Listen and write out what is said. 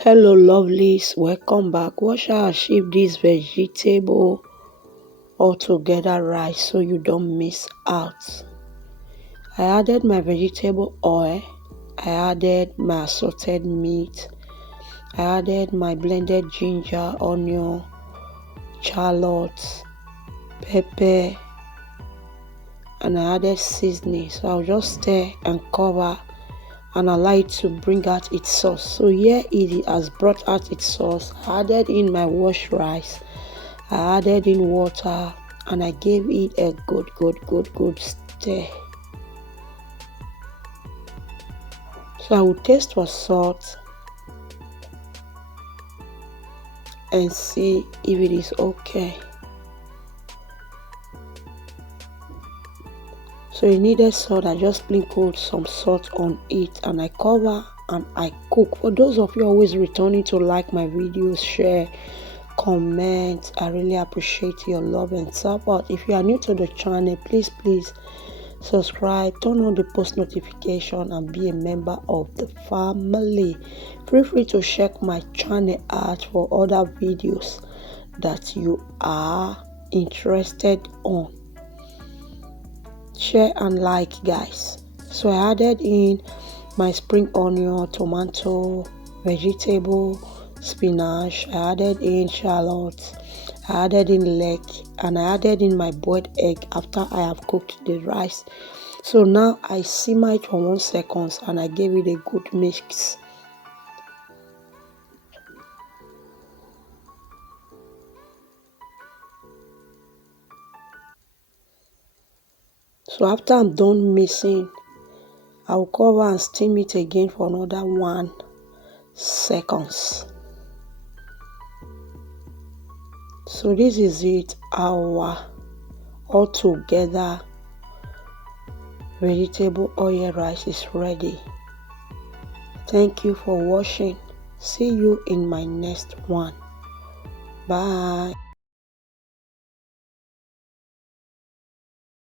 Hello lovelies, welcome back. What shall I shift this vegetable all together rice so you don't miss out? I added my vegetable oil, I added my assorted meat, I added my blended ginger, onion, shallots, pepper, and I added seasoning. So I'll just stir and cover and allow it to bring out its sauce. So here it has brought out its sauce. I added in my washed rice, I added in water, and I gave it a good stir. So I will taste for salt and see if it is okay. So it needed salt. I just sprinkled some salt on it and I cover and I cook. For those of you always returning to like my videos, share, comment, I really appreciate your love and support. If you are new to the channel, please subscribe, turn on the post notification, and be a member of the family. Feel free to check my channel out for other videos that you are interested on. Share and like, guys. So I added in my spring onion, tomato, vegetable, spinach. I added in shallots, I added in leg, and I added in my boiled egg after I have cooked the rice. So now I simmer it for 1 second and I gave it a good mix. So after I'm done mixing, I will cover and steam it again for another 1 second. So this is it, our all together vegetable oil rice is ready. Thank you for watching. See you in my next one. Bye.